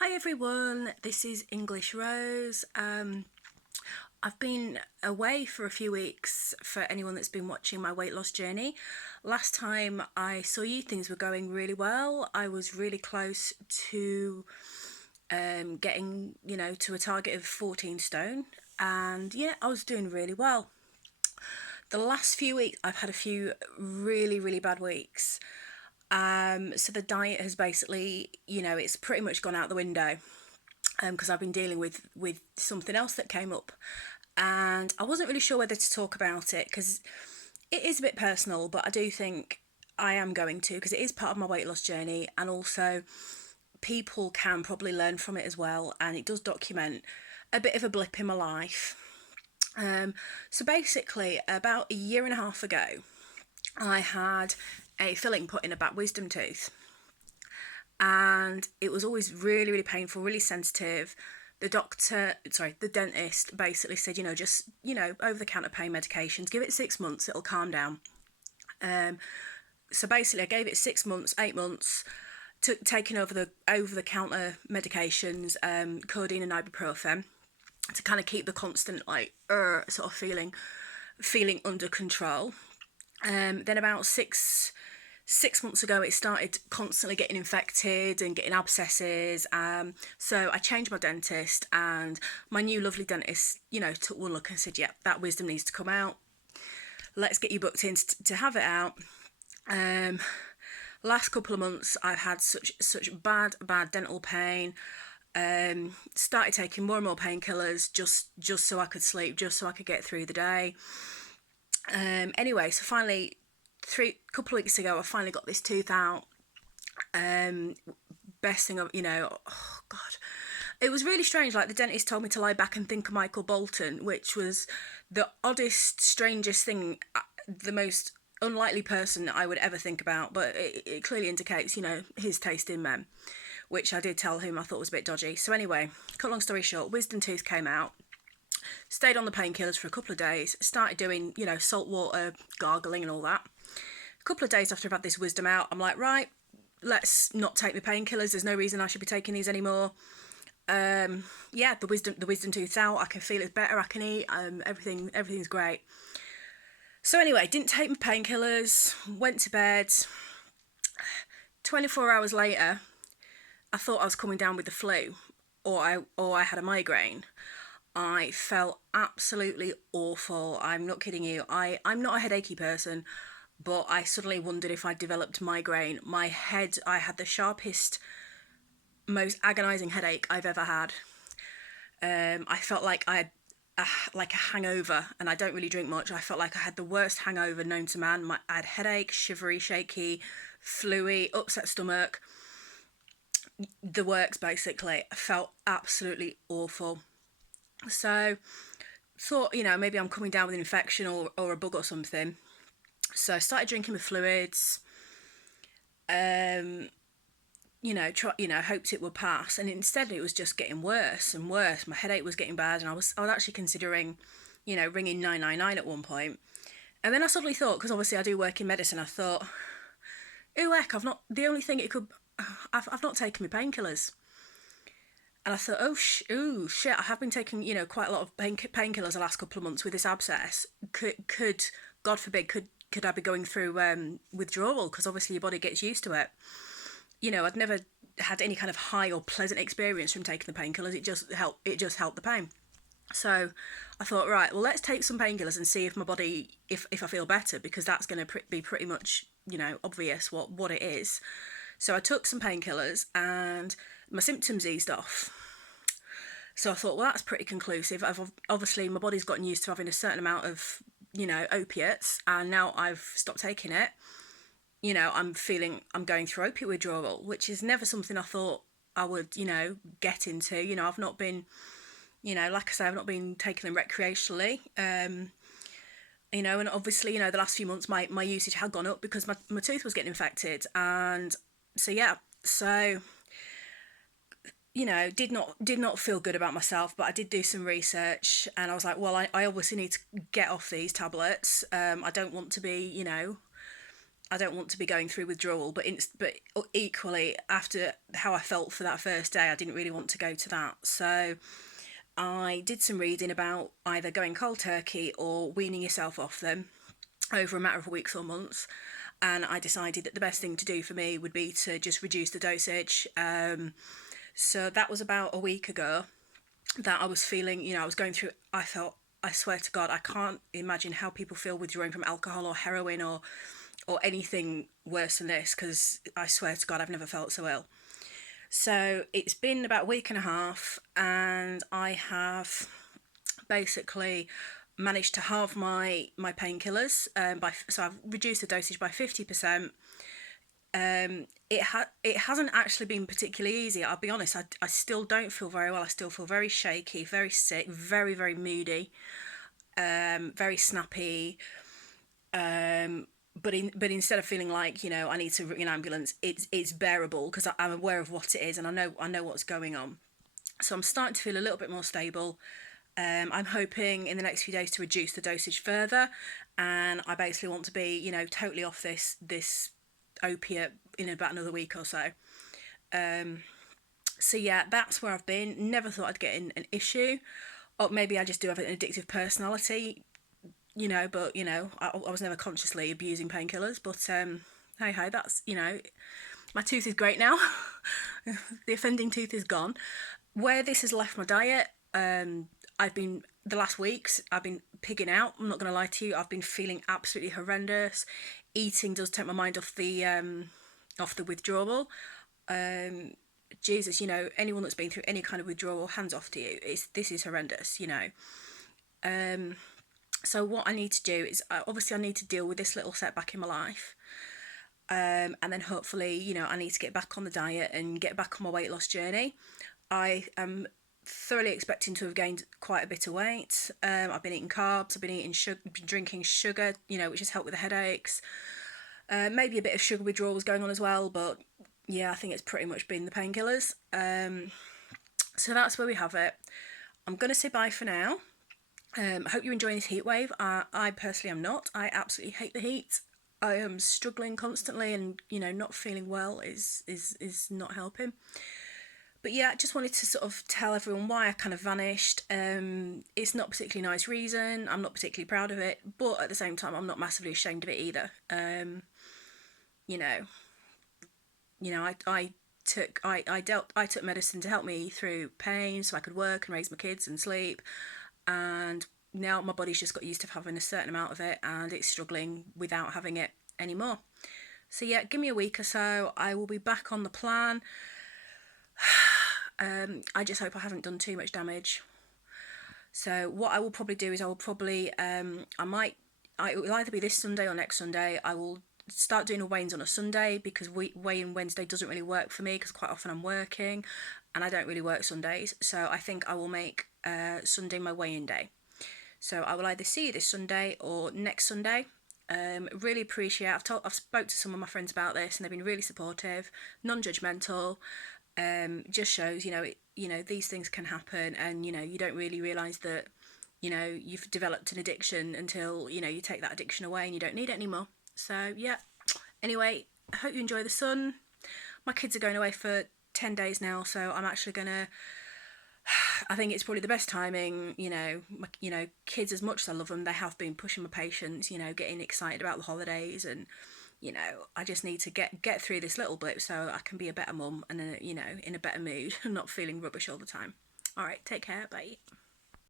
Hi everyone, this is English Rose. I've been away for a few weeks for anyone that's been watching my weight loss journey. Last time I saw you, things were going really well. I was really close to getting, to a target of 14 stone, and yeah, I was doing really well. The last few weeks, I've had a few really, really bad weeks. So the diet has basically, it's pretty much gone out the window because I've been dealing with something else that came up, and I wasn't really sure whether to talk about it because it is a bit personal, but I do think I am going to, because it is part of my weight loss journey, and also people can probably learn from it as well, and it does document a bit of a blip in my life. So basically, about a year and a half ago, I had a filling put in a back wisdom tooth, and it was always really, really painful, really sensitive. The dentist basically said, just, over the counter pain medications, give it 6 months, it'll calm down. So basically, I gave it 6 months, 8 months, taking over the counter medications, codeine and ibuprofen, to kind of keep the constant sort of feeling under control. Then about six months ago, it started constantly getting infected and getting abscesses. So I changed my dentist, and my new lovely dentist, took one look and said, "Yeah, that wisdom needs to come out. Let's get you booked in to have it out." Um, Last couple of months, I've had such bad dental pain. Started taking more and more painkillers just so I could sleep, just so I could get through the day. Anyway, so finally, couple of weeks ago, I finally got this tooth out. Best thing of, oh god, it was really strange. Like, the dentist told me to lie back and think of Michael Bolton, which was the oddest, strangest thing, the most unlikely person I would ever think about. But it clearly indicates, his taste in men, which I did tell him I thought was a bit dodgy. So anyway, cut long story short, wisdom tooth came out. Stayed on the painkillers for a couple of days. Started doing, salt water gargling and all that. A couple of days after I've had this wisdom out, I'm like, right, let's not take my painkillers. There's no reason I should be taking these anymore. Yeah, the wisdom tooth's out. I can feel it's better. I can eat. Everything's great. So anyway, didn't take my painkillers. Went to bed. 24 hours later, I thought I was coming down with the flu, or I had a migraine. I felt absolutely awful. I'm not kidding you. I'm not a headachy person, but I suddenly wondered if I developed migraine. My head, I had the sharpest, most agonising headache I've ever had. I felt like I had like a hangover, and I don't really drink much. I felt like I had the worst hangover known to man. I had headache, shivery, shaky, fluey, upset stomach, the works basically. I felt absolutely awful. So thought, maybe I'm coming down with an infection or a bug or something. So I started drinking my fluids. Um, hoped it would pass, and instead it was just getting worse and worse. My headache was getting bad, and I was actually considering, ringing 999 at one point. And then I suddenly thought, because obviously I do work in medicine, I thought, ooh heck, I've not the only thing it could, I've not taken my painkillers. And I thought, ooh, shit, I have been taking, quite a lot of painkillers the last couple of months with this abscess. Could God forbid, could I be going through withdrawal? Because obviously your body gets used to it. I'd never had any kind of high or pleasant experience from taking the painkillers. It just helped the pain. So I thought, right, well, let's take some painkillers and see if my body, if I feel better, because that's going to be pretty much, obvious what it is. So I took some painkillers, and my symptoms eased off. So I thought, well, that's pretty conclusive. Obviously my body's gotten used to having a certain amount of, opiates, and now I've stopped taking it. I'm going through opiate withdrawal, which is never something I thought I would, get into. I've not been, like I say, I've not been taking them recreationally. And obviously, the last few months my usage had gone up because my tooth was getting infected. And so, yeah, so, did not feel good about myself, but I did do some research, and I was like, well, I obviously need to get off these tablets. I don't want to be, I don't want to be going through withdrawal, but equally, after how I felt for that first day, I didn't really want to go to that. So I did some reading about either going cold turkey or weaning yourself off them over a matter of weeks or months. And I decided that the best thing to do for me would be to just reduce the dosage. So that was about a week ago that I was feeling, I was going through, I swear to God, I can't imagine how people feel withdrawing from alcohol or heroin or anything worse than this, because I swear to God, I've never felt so ill. So it's been about a week and a half, and I have basically managed to halve my painkillers. So I've reduced the dosage by 50%. It hasn't actually been particularly easy. I'll be honest. I still don't feel very well. I still feel very shaky, very sick, very very moody, very snappy. But instead of feeling like I need to ring an ambulance, it's bearable because I'm aware of what it is, and I know what's going on. So I'm starting to feel a little bit more stable. I'm hoping in the next few days to reduce the dosage further, and I basically want to be totally off this opiate in about another week or so. So yeah, that's where I've been. Never thought I'd get in an issue, or maybe I just do have an addictive personality. But I was never consciously abusing painkillers. But hey ho, that's my tooth is great now. The offending tooth is gone. Where this has left my diet, the last weeks I've been pigging out. I'm not gonna lie to you. I've been feeling absolutely horrendous. Eating does take my mind off the withdrawal. Jesus, anyone that's been through any kind of withdrawal, hands off to you. This is horrendous. So what I need to do is obviously I need to deal with this little setback in my life, and then hopefully I need to get back on the diet and get back on my weight loss journey. I am thoroughly expecting to have gained quite a bit of weight. I've been eating carbs, I've been eating sugar, been drinking sugar, which has helped with the headaches. Maybe a bit of sugar withdrawal was going on as well, but yeah, I think it's pretty much been the painkillers. So that's where we have it. I'm gonna say bye for now. I hope you're enjoying this heat wave. I personally am not. I absolutely hate the heat. I am struggling constantly, and not feeling well is not helping. But yeah, I just wanted to sort of tell everyone why I kind of vanished. It's not a particularly nice reason. I'm not particularly proud of it, but at the same time, I'm not massively ashamed of it either. I took medicine to help me through pain, so I could work and raise my kids and sleep. And now my body's just got used to having a certain amount of it, and it's struggling without having it anymore. So yeah, give me a week or so, I will be back on the plan. I just hope I haven't done too much damage. So what I will probably do is it will either be this Sunday or next Sunday. I will start doing a weigh-ins on a Sunday, because weigh-in Wednesday doesn't really work for me, because quite often I'm working and I don't really work Sundays. So I think I will make Sunday my weigh-in day. So I will either see you this Sunday or next Sunday. Really appreciate. I've spoke to some of my friends about this, and they've been really supportive, non-judgmental. Just shows these things can happen, and you don't really realise that you've developed an addiction until you take that addiction away and you don't need it anymore. So yeah, anyway, I hope you enjoy the sun. My kids are going away for 10 days now, so I'm actually gonna, I think it's probably the best timing. Kids, as much as I love them, they have been pushing my patience, getting excited about the holidays, and I just need to get through this little blip so I can be a better mum and in a better mood and not feeling rubbish all the time. All right, take care, bye.